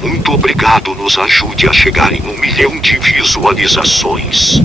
muito obrigado. Nos ajude a chegar em 1 milhão de visualizações.